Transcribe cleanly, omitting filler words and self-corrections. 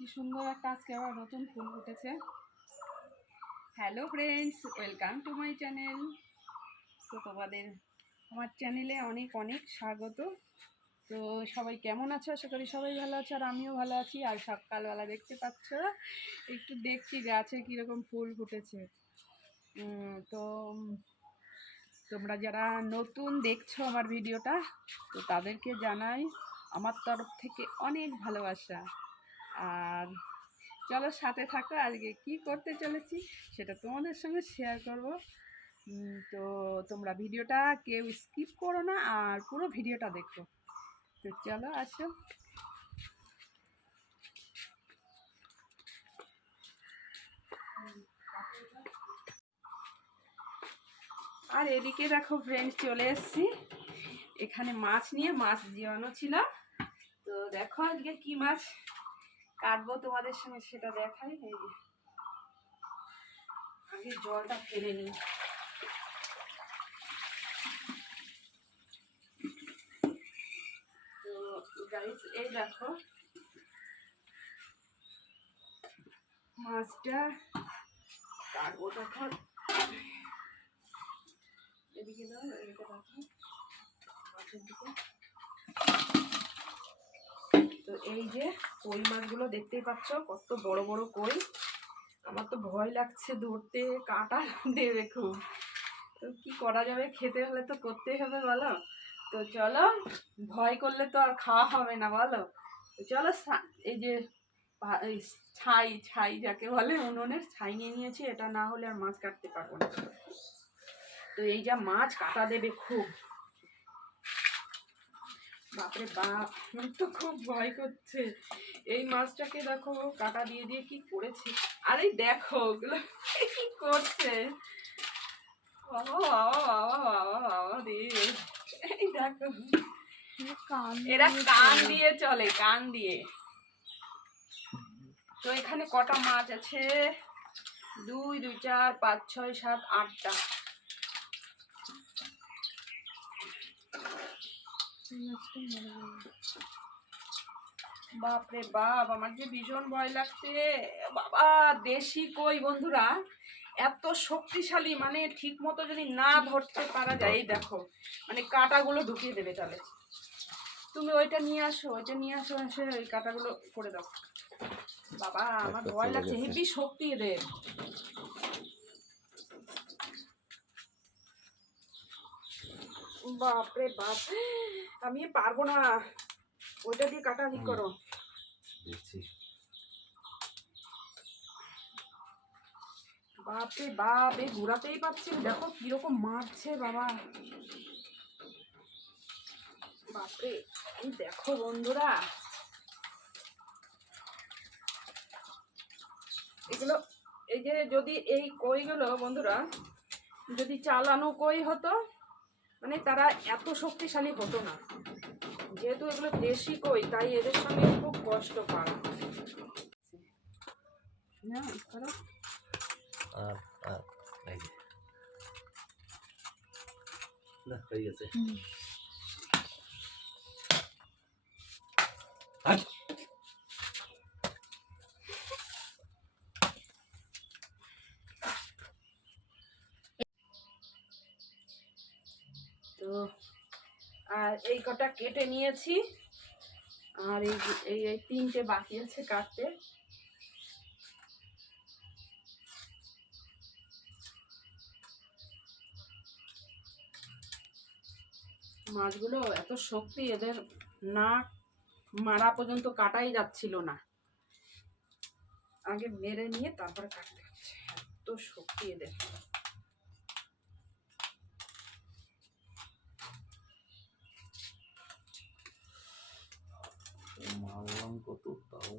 কি সুন্দর একটা আজকে আবার নতুন ফুল ফুটেছে। Hello friends, welcome to my channel. তো তোমাদের আমার চ্যানেলে অনেক অনেক স্বাগত। তো সবাই কেমন আছো? আশা করি সবাই ভালো আছো, আর আমিও ভালো আছি। আর সকালবেলা দেখতে পাচ্ছ একটু দেখছি গাছে কীরকম ফুল ফুটেছে। তো তোমরা যারা নতুন দেখছো আমার ভিডিওটা, তো তাদেরকে জানাই আমার তরফ থেকে অনেক ভালোবাসা। আর চলো সাথে থাকো, আজকে কি করতে চলেছি সেটা তোমাদের সঙ্গে শেয়ার করব। তো তোমরা ভিডিওটা কেউ স্কিপ করো না, আর পুরো ভিডিওটা দেখো। তো চলো আসো। আর এদিকে দেখো ফ্রেন্ড, চলে এসেছি এখানে মাছ নিয়ে। মাছ জিওয়ানো ছিল, তো দেখো আজকে কি মাছ কাটবো তোমাদের সঙ্গে সেটা দেখাই। এই যে আগে জলটা ফেলে নিই। তো গাইস, এই দেখো মাছটা কাটবো তখন। এদিকে দাও, এদিকে রাখো মাছের দিকে। তো এই যে কই মাছগুলো দেখতেই পাচ্ছ, কত বড় বড় কই। আমার তো ভয় লাগছে ধরতে, কাঁটা দেবে খুব। তো কি করা যাবে, খেতে হলে তো করতেই হবে বলো। তো চলো, ভয় করলে তো আর খাওয়া হবে না বলো। তো চলো, এই যে ছাই ছাই যাকে বলে, উনুনের ছাই নিয়ে নিয়েছি। এটা না হলে আর মাছ কাটতে পারবো না। তো এই যা মাছ কাটা দেবে খুব, বাপরে বাপ, আমার তো খুব ভয় করছে। এই মাছটাকে দেখো কাটা দিয়ে দিয়ে কি করেছে। আরে দেখো ওগুলো কি করছে। বাবা বাবা বাবা বাবা বাবা রে, এই দেখো এরা কান দিয়ে চলে, কান দিয়ে। তো এখানে কটা মাছ আছে? 2 2 4 5 6 7 8টা। বাপরে বাপ, আমার যে ভীষণ ভয় লাগছে বাবা। দেশি কই বন্ধুরা, এত শক্তিশালী, মানে ঠিক মতো যদি না ধরতে পারা যায়, এই দেখো মানে কাঁটাগুলো ঢুকিয়ে দেবে। তাহলে তুমি ওইটা নিয়ে আসো, ওইটা নিয়ে আসো, এসে ওই কাঁটাগুলো করে দাও। বাবা আমার ভয় লাগছে, হেভি শক্তি এদের। বাপরে বাপ, আমি পারবো না। ওইটা দিয়ে কাটা ঠিক করো। বাপরে বাপ, এই ঘোরাতেই পাচ্ছি, দেখো কিরকম মারছে বাবা। বাপরে, এই দেখো বন্ধুরা, এগুলো এই যে যদি এই কইগুলো বন্ধুরা যদি চালানো কই হতো, মানে তারা এত শক্তিশালী হতো না। যেহেতু এগুলো দেশি কই, তাই এদের সঙ্গে খুব কষ্ট পায়। না করো। হয়ে গেছে। তো আর এই কটা কেটে নিয়েছি, আর এই এই 3টে বাকি আছে কাটতে। মাছগুলো এত শক্তি, এদের না মারা পর্যন্ত কাটাই যাচ্ছিল না। আগে মেরে নিয়ে তারপরে কাটতে হচ্ছে, এত শক্তি এদের। মারলাম কত তাও